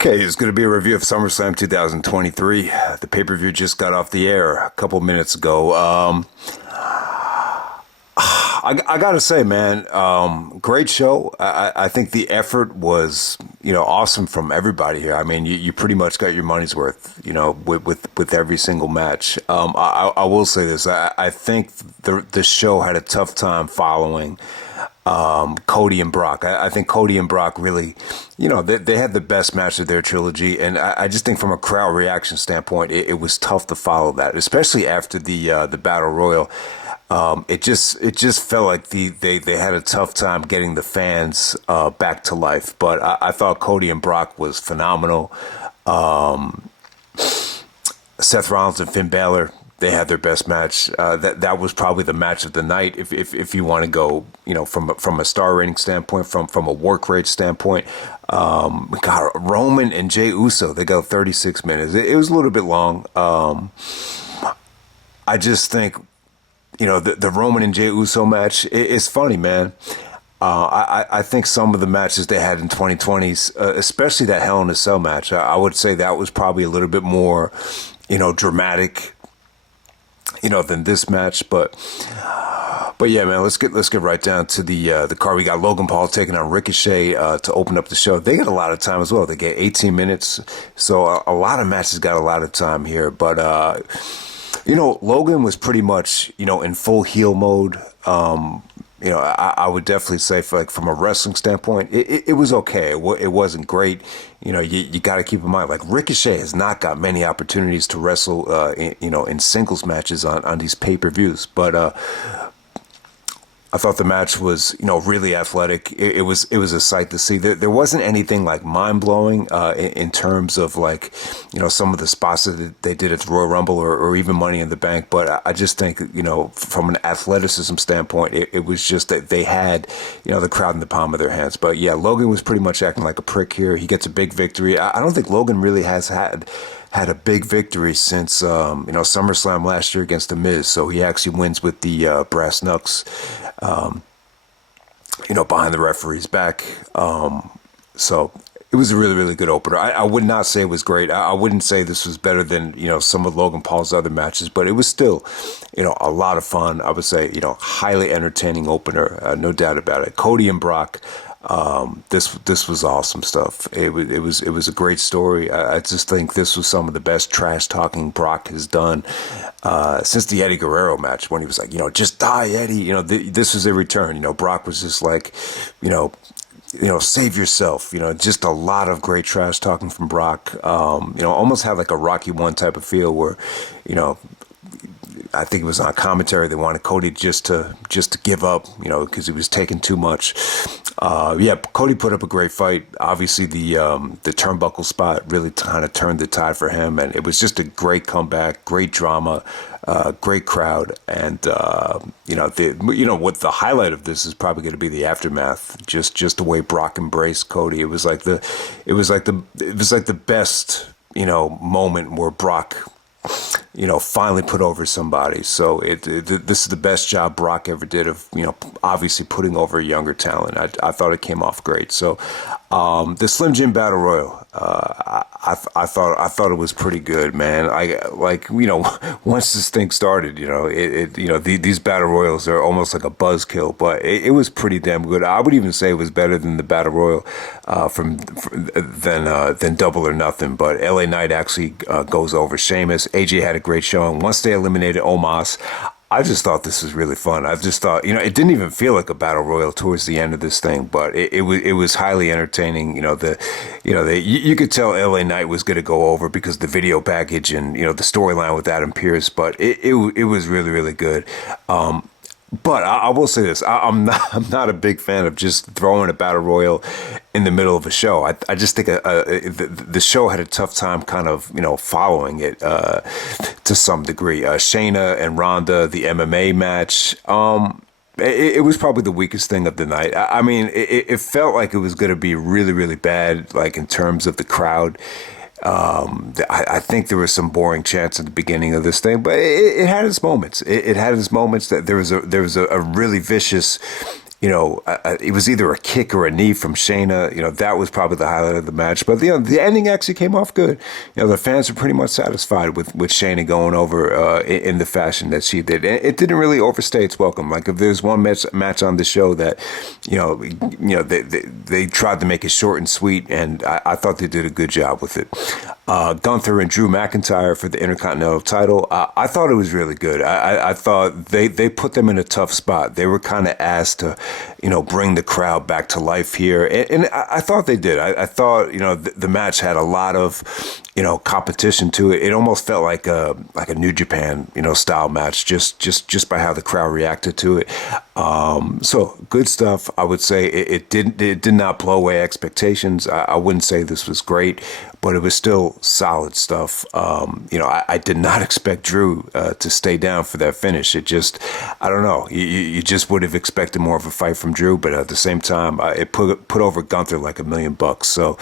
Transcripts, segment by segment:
Okay, it's going to be a review of SummerSlam 2023. The pay-per-view just got off the air a couple minutes ago. I got to say, man, great show. I think the effort was, awesome from everybody here. I mean, you pretty much got your money's worth, with every single match. I will say this. I think the show had a tough time following Cody and Brock. I think Cody and Brock really, they had the best match of their trilogy, and I just think from a crowd reaction standpoint, it was tough to follow that, especially after the Battle Royal. It just felt like they had a tough time getting the fans back to life. But I thought Cody and Brock was phenomenal. Seth Rollins and Finn Balor, they had their best match. That was probably the match of the night. If you want to go, from a star rating standpoint, from a work rate standpoint. God, Roman and Jey Uso, they go 36 minutes. It was a little bit long. I just think, the Roman and Jey Uso match is funny, man. I think some of the matches they had in 2020s, especially that Hell in a Cell match, I would say that was probably a little bit more, dramatic, than this match. But yeah, man, let's get right down to the card. We got Logan Paul taking on Ricochet to open up the show. They got a lot of time as well. They get 18 minutes, so a lot of matches got a lot of time here. But Logan was pretty much, in full heel mode. I would definitely say from a wrestling standpoint, it was okay. It wasn't great. You got to keep in mind, Ricochet has not got many opportunities to wrestle, in singles matches on these pay-per-views. But I thought the match was, really athletic. It was a sight to see. There wasn't anything mind blowing in terms of some of the spots that they did at the Royal Rumble or even Money in the Bank. But I just think from an athleticism standpoint, it was just that they had the crowd in the palm of their hands. But yeah, Logan was pretty much acting like a prick here. He gets a big victory. I don't think Logan really has had a big victory since SummerSlam last year against The Miz. So he actually wins with the brass knucks, behind the referee's back. So it was a really, really good opener. I would not say it was great. I wouldn't say this was better than, some of Logan Paul's other matches, but it was still, a lot of fun. I would say, highly entertaining opener, no doubt about it. Cody and Brock, this was awesome stuff. It was a great story. I just think this was some of the best trash talking Brock has done since the Eddie Guerrero match, when he was like, just die, Eddie. This was a return. Brock was just like, save yourself. Just a lot of great trash talking from Brock. Almost had like a Rocky One type of feel where, I think it was on commentary. They wanted Cody just to give up, because he was taking too much. Cody put up a great fight. Obviously, the turnbuckle spot really kind of turned the tide for him, and it was just a great comeback, great drama, great crowd, and what the highlight of this is probably going to be the aftermath. Just the way Brock embraced Cody. It was like the best moment where Brock finally put over somebody. So this is the best job Brock ever did of, obviously putting over a younger talent. I thought it came off great. So the Slim Jim Battle Royal, I thought it was pretty good, man. Once this thing started, these Battle Royals are almost like a buzzkill, but it was pretty damn good. I would even say it was better than the Battle Royal than Double or Nothing. But LA Knight actually goes over Sheamus. AJ had a great showing. Once they eliminated Omos, I just thought this was really fun. I just thought, it didn't even feel like a battle royal towards the end of this thing, but it was highly entertaining. You could tell LA Knight was going to go over because of the video package and the storyline with Adam Pearce, but it was really, really good. But I will say this: I'm not a big fan of just throwing a battle royal in the middle of a show. I just think the show had a tough time kind of following it to some degree. Shayna and Ronda, the MMA match. It was probably the weakest thing of the night. I mean, it felt like it was going to be really, really bad, in terms of the crowd. I think there was some boring chants at the beginning of this thing, but it had its moments. It had its moments that there was a really vicious, it was either a kick or a knee from Shayna. That was probably the highlight of the match. But the ending actually came off good. The fans were pretty much satisfied with Shayna going over in the fashion that she did. And it didn't really overstay its welcome. Like, if there's one match on the show that, they tried to make it short and sweet, and I thought they did a good job with it. Gunther and Drew McIntyre for the Intercontinental title. I thought it was really good. I thought they put them in a tough spot. They were kind of asked to, bring the crowd back to life here. And I thought they did. I thought, the match had a lot of, competition to it. It almost felt like a New Japan, style match, just by how the crowd reacted to it. So good stuff. I would say it did not blow away expectations. I wouldn't say this was great, but it was still solid stuff. I did not expect Drew to stay down for that finish. It just, I don't know. You just would have expected more of a fight from Drew, but at the same time, it put over Gunther like $1 million. So,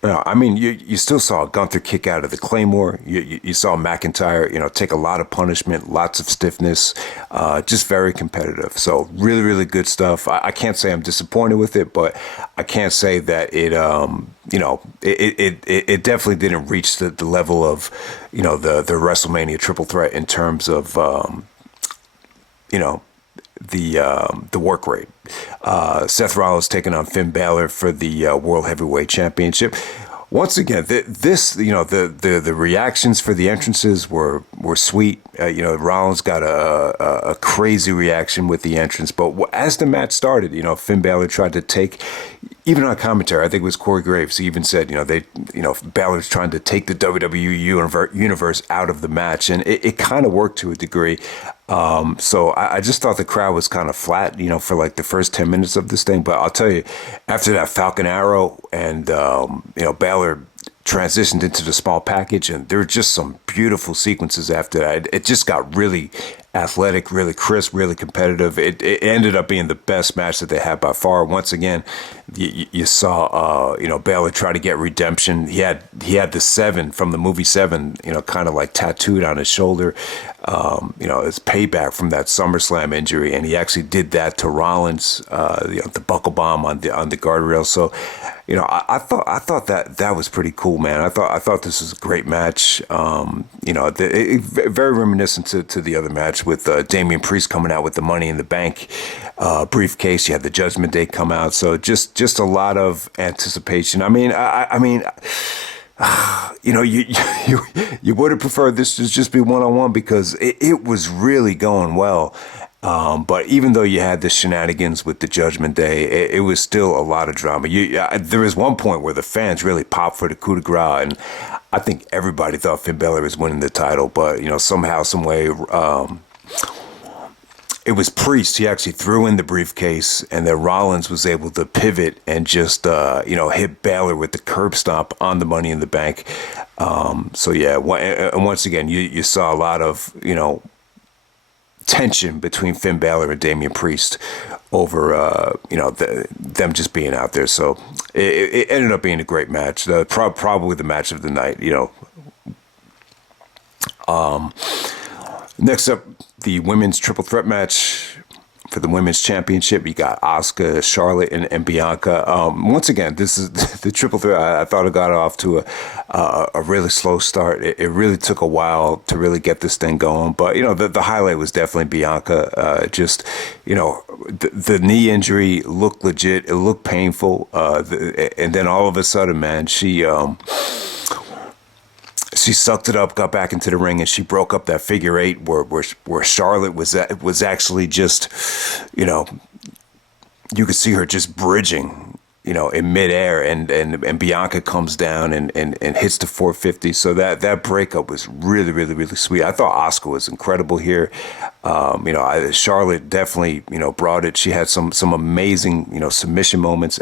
you still saw Gunther kick out of the Claymore. You saw McIntyre, take a lot of punishment, lots of stiffness, just very competitive. So really, really good stuff. I can't say I'm disappointed with it, but I can't say that it definitely didn't reach the level of, the WrestleMania triple threat in terms of, the work rate. Seth Rollins taking on Finn Balor for the World Heavyweight Championship. Once again, the reactions for the entrances were sweet. Rollins got a crazy reaction with the entrance, but as the match started, Finn Balor tried to take, even on commentary, I think it was Corey Graves, he even said, Balor's trying to take the WWE universe out of the match, and it kind of worked to a degree. So I just thought the crowd was kind of flat, for like the first 10 minutes of this thing. But I'll tell you, after that Falcon Arrow and, Balor transitioned into the small package, and there were just some beautiful sequences after that. It just got really athletic, really crisp, really competitive. It ended up being the best match that they had by far. Once again, you saw, Balor try to get redemption. He had the 7 from the movie 7, kind of like tattooed on his shoulder. It's payback from that SummerSlam injury, and he actually did that to Rollins, the buckle bomb on the guardrail. So, I thought that was pretty cool, man. I thought this was a great match. Very reminiscent to the other match with Damian Priest coming out with the Money in the Bank briefcase. You had the Judgment Day come out, so just a lot of anticipation. You would have preferred this to just be one-on-one because it was really going well. But even though you had the shenanigans with the Judgment Day, it was still a lot of drama. There was one point where the fans really popped for the coup de grace, and I think everybody thought Finn Balor was winning the title. But somehow, some way, it was Priest. He actually threw in the briefcase, and then Rollins was able to pivot and just hit Balor with the curb stomp on the Money in the Bank. So yeah, and once again, you saw a lot of tension between Finn Balor and Damian Priest over them just being out there. So it ended up being a great match. Probably the match of the night. Next up, the women's triple threat match for the women's championship. You got Asuka, Charlotte, and Bianca. Once again, this is the triple threat. I thought it got off to a really slow start. It really took a while to really get this thing going. But, the highlight was definitely Bianca. The knee injury looked legit. It looked painful. And then all of a sudden, man, she sucked it up, got back into the ring, and she broke up that figure 8 where Charlotte was actually just, you could see her just bridging, in midair, and Bianca comes down and hits the 450. So that breakup was really, really, really sweet. I thought Asuka was incredible here. Charlotte definitely, brought it. She had some amazing, submission moments.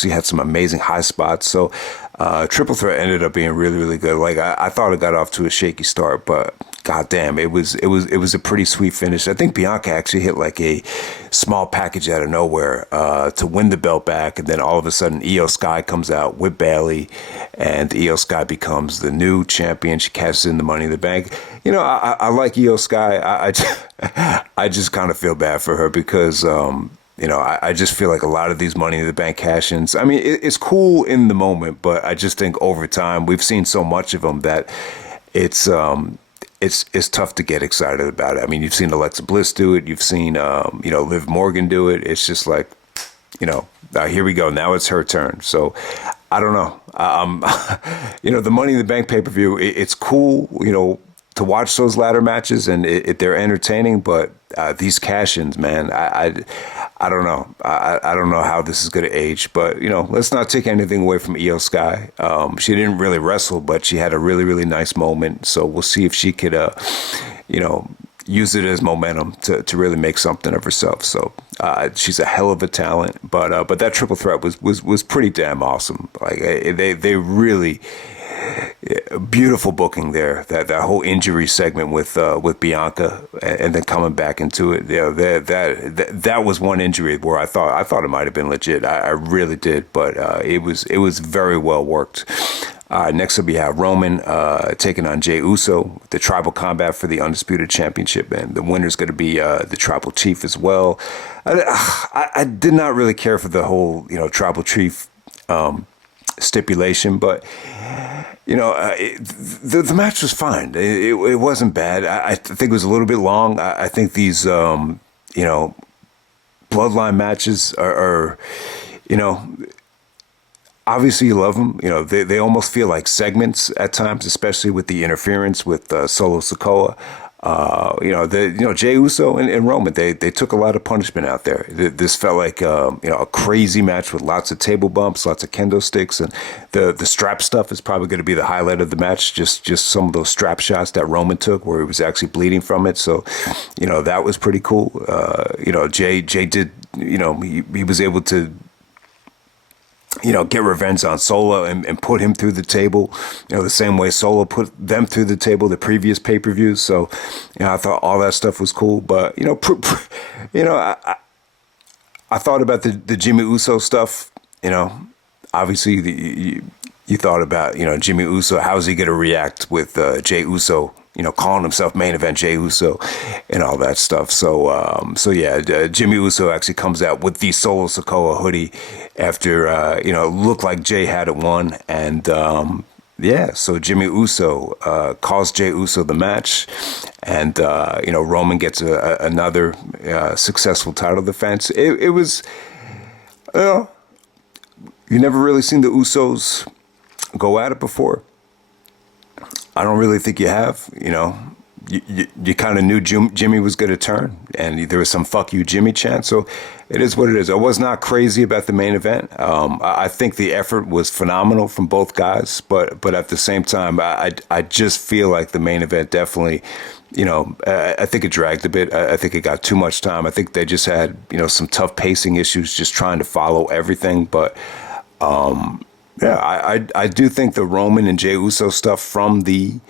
She had some amazing high spots. So triple threat ended up being really, really good. Like I thought it got off to a shaky start, but God damn, it was a pretty sweet finish. I think Bianca actually hit like a small package out of nowhere to win the belt back, and then all of a sudden Io Sky comes out with Bayley, and Io Sky becomes the new champion. She cashes in the Money in the Bank. You know, I like Io Sky. I just kind of feel bad for her because you know, I just feel like a lot of these Money in the Bank cash-ins, I mean, it's cool in the moment, but I just think over time we've seen so much of them that it's tough to get excited about it. I mean, you've seen Alexa Bliss do it. You've seen, you know, Liv Morgan do it. It's just like, you know, here we go. Now it's her turn. So I don't know. You know, the Money in the Bank pay-per-view, it's cool, you know, to watch those ladder matches, and they're entertaining, but these cash-ins, man, I don't know. I don't know how this is going to age, but, you know, let's not take anything away from Io Sky. She didn't really wrestle, but she had a really, really nice moment. So we'll see if she could, you know, use it as momentum to really make something of herself. So she's a hell of a talent, but that triple threat was pretty damn awesome. Like they really. Beautiful booking there. That whole injury segment with Bianca, and then coming back into it. You know, that was one injury where I thought it might have been legit. I really did, but it was very well worked. Next up, we have Roman taking on Jey Uso, the tribal combat for the Undisputed Championship, and the winner's going to be the Tribal Chief as well. I did not really care for the whole, you know, Tribal Chief stipulation, but you know, the match was fine. It wasn't bad. I think it was a little bit long. I think these, you know, bloodline matches are, you know, obviously you love them. You know, they almost feel like segments at times, especially with the interference with Solo Sikoa. You know, Jey Uso and Roman, they took a lot of punishment out there. This felt like, you know, a crazy match with lots of table bumps, lots of kendo sticks, and the strap stuff is probably going to be the highlight of the match. Just some of those strap shots that Roman took where he was actually bleeding from it. So, you know, that was pretty cool. You know, Jey did, you know, he was able to, you know, get revenge on Solo and put him through the table, you know, the same way Solo put them through the table the previous pay-per-views. So, you know, I thought all that stuff was cool. But, you know, I thought about the Jimmy Uso stuff. You know, obviously you thought about, you know, Jimmy Uso, how's he going to react with Jey Uso, you know, calling himself main event Jey Uso and all that stuff. So, yeah, Jimmy Uso actually comes out with the Solo Sikoa hoodie after, you know, it looked like Jey had it won. And, yeah, so Jimmy Uso calls Jey Uso the match. And, you know, Roman gets another successful title defense. It was, you know, you never really seen the Usos go at it before. I don't really think you have. You know, you kind of knew Jimmy was going to turn, and there was some "fuck you, Jimmy" chant. So it is what it is. I was not crazy about the main event. I think the effort was phenomenal from both guys, but at the same time, I just feel like the main event definitely, you know, I think it dragged a bit. I think it got too much time. I think they just had, you know, some tough pacing issues, just trying to follow everything. But yeah, I do think the Roman and Jey Uso stuff from the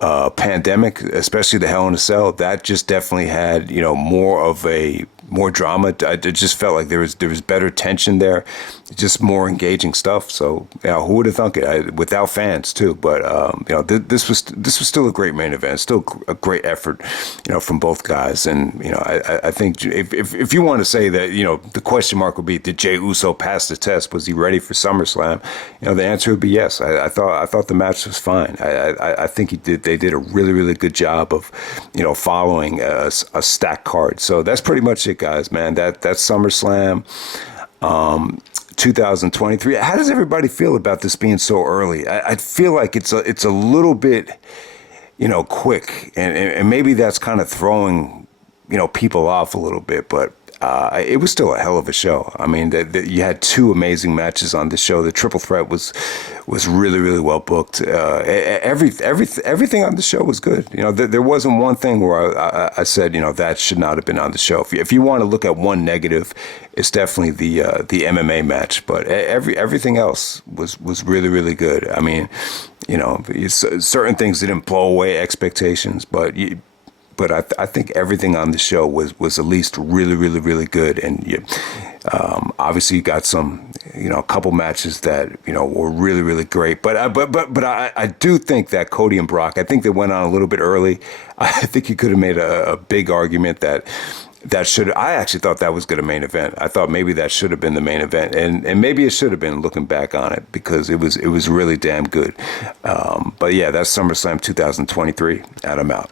pandemic, especially the Hell in a Cell, that just definitely had, you know, more drama. It just felt like there was better tension there, just more engaging stuff. So, you know, who would have thunk it? Without fans too, but you know, this was still a great main event, still a great effort, you know, from both guys. And you know, I think if you want to say that, you know, the question mark would be, did Jey Uso pass the test? Was he ready for SummerSlam? You know, the answer would be yes. I thought the match was fine. I think they did a really, really good job of, you know, following a stacked card. So that's pretty much it, guys, man. That's SummerSlam 2023. How does everybody feel about this being so early? I feel like it's a little bit, you know, quick, and maybe that's kind of throwing, you know, people off a little bit. But it was still a hell of a show. I mean, you had two amazing matches on the show. The triple threat was really, really well booked. Everything on the show was good. You know, there wasn't one thing where I said, you know, that should not have been on the show. If you want to look at one negative, it's definitely the MMA match. But everything else was really, really good. I mean, you know, certain things didn't blow away expectations, but I think everything on the show was at least really, really, really good. And obviously you got some, you know, a couple matches that, you know, were really, really great. But I do think that Cody and Brock, I think they went on a little bit early. I think you could have made a big argument that should. I actually thought that was going to main event. I thought maybe that should have been the main event, and maybe it should have been, looking back on it, because it was really damn good. But yeah, that's SummerSlam 2023, and I'm out.